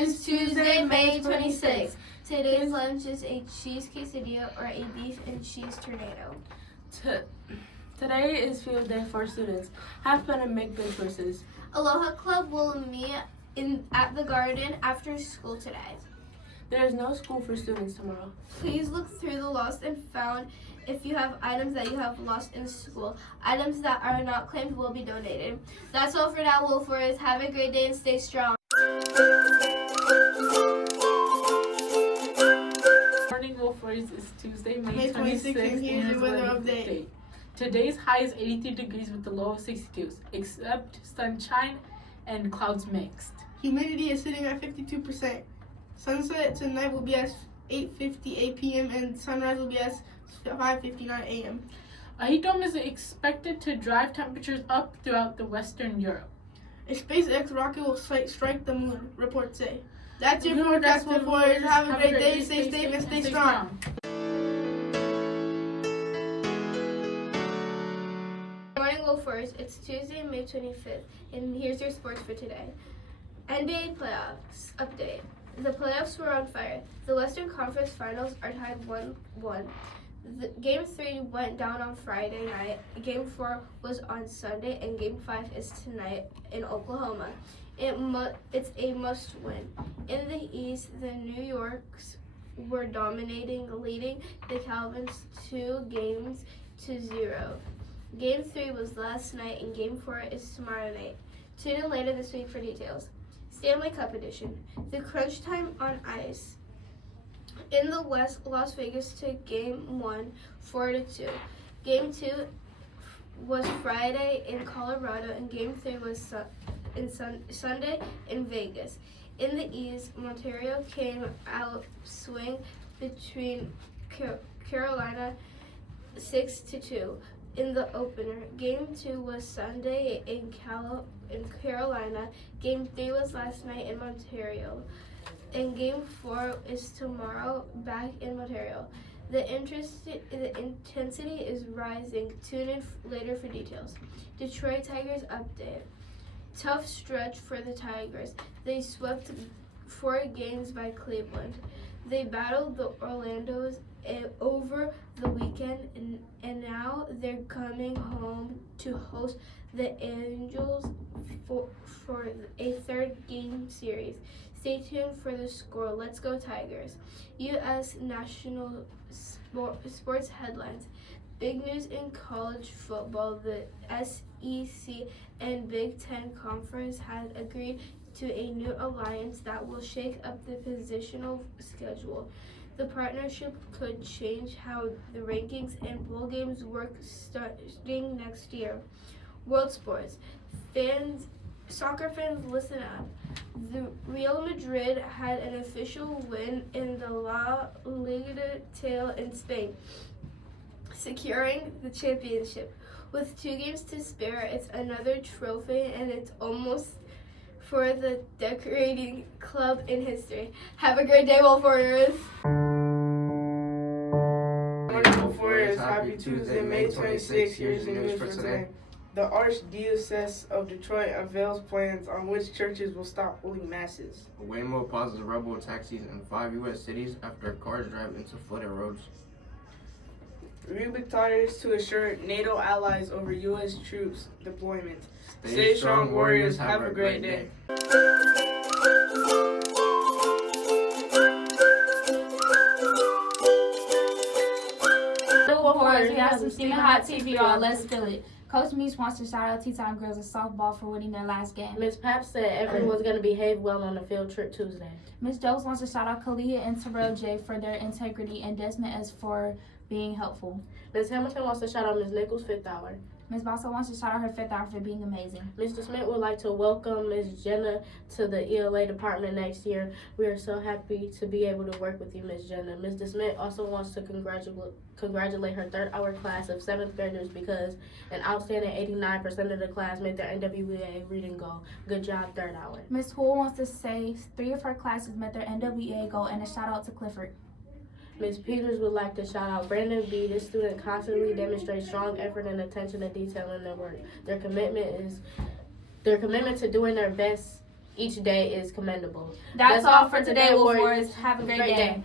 is Tuesday, May 26th. Today's lunch is a cheese quesadilla or a beef and cheese tornado. Today is field day for students. Have fun and make good choices. Aloha Club will meet at the garden after school today. There is no school for students tomorrow. Please look through the lost and found if you have items that you have lost in school. Items that are not claimed will be donated. That's all for now, Wolfers. Have a great day and stay strong. Morning, Wolfers. It's Tuesday, May 26th, and here's your weather update. Today's high is 83 degrees with the low of 62, except sunshine and clouds mixed. Humidity is sitting at 52%. Sunset tonight will be at 8:58 p.m. and sunrise will be at 5:59 a.m. A heat dome is expected to drive temperatures up throughout the Western Europe. A SpaceX rocket will strike the moon, reports say. That's your forecast, Wolfers. Have a great day, stay safe, and stay strong. Morning, Wolfers. It's Tuesday, May 25th, and here's your sports for today. NBA playoffs update. The playoffs were on fire. The Western Conference Finals are tied 1-1. Game 3 went down on Friday night. Game 4 was on Sunday, and Game 5 is tonight in Oklahoma. It's a must-win. In the East, the New Yorks were dominating, leading the Calvins 2-0. Game 3 was last night, and Game 4 is tomorrow night. Tune in later this week for details. Stanley Cup edition. The crunch time on ice. In the West, Las Vegas took Game 1 4-2. Game 2 was Friday in Colorado, and Game 3 was Sunday in Vegas. In the East, Montreal came out swing between Carolina 6-2. In the opener, Game 2 was Sunday in Carolina. Game 3 was last night in Montreal. And Game 4 is tomorrow back in Montreal. The intensity is rising. Tune in later for details. Detroit Tigers update. Tough stretch for the Tigers. They swept 4 games by Cleveland. They battled the Orlando's over the weekend, and now they're coming home to host the Angels for a 3rd game series. Stay tuned for the score. Let's go Tigers. U.S. national sports headlines. Big news in college football. The SEC and Big Ten Conference has agreed to a new alliance that will shake up the positional schedule. The partnership could change how the rankings and bowl games work starting next year. World sports. Soccer fans, listen up. The Real Madrid had an official win in the La Liga in Spain, securing the championship. With 2 games to spare, it's another trophy, and it's almost for the decorating club in history. Have a great day, Wolfers. Morning, Wolfers. Happy Tuesday, May 26th. Here's the news for today. The Archdiocese of Detroit unveils plans on which churches will stop holding masses. Waymo pauses rebel taxis in 5 U.S. cities after cars drive into flooded roads. Rubik tires to assure NATO allies over U.S. troops deployment. Stay strong, warriors. Have a great day. We have some steaming hot tea for y'all. Let's spill it. Coach Meach wants to shout out Teton Girls in softball for winning their last game. Ms. Pap said everyone's going to behave well on the field trip Tuesday. Ms. Jones wants to shout out Kalia and Terrell J for their integrity and Desmond S for being helpful. Ms. Hamilton wants to shout out Ms. Nichols' 5th hour. Ms. Bossa wants to shout out her 5th hour for being amazing. Mr. Smith would like to welcome Ms. Jenna to the ELA department next year. We are so happy to be able to work with you, Ms. Jenna. Mr. Smith also wants to congratulate her 3rd hour class of 7th graders because an outstanding 89% of the class made their NWEA reading goal. Good job, 3rd hour. Ms. Hool wants to say 3 of her classes met their NWEA goal and a shout out to Clifford. Ms. Peters would like to shout out Brandon B. This student constantly demonstrates strong effort and attention to detail in their work. Their commitment to doing their best each day is commendable. That's all for today, Wolf Wars. Have a great day.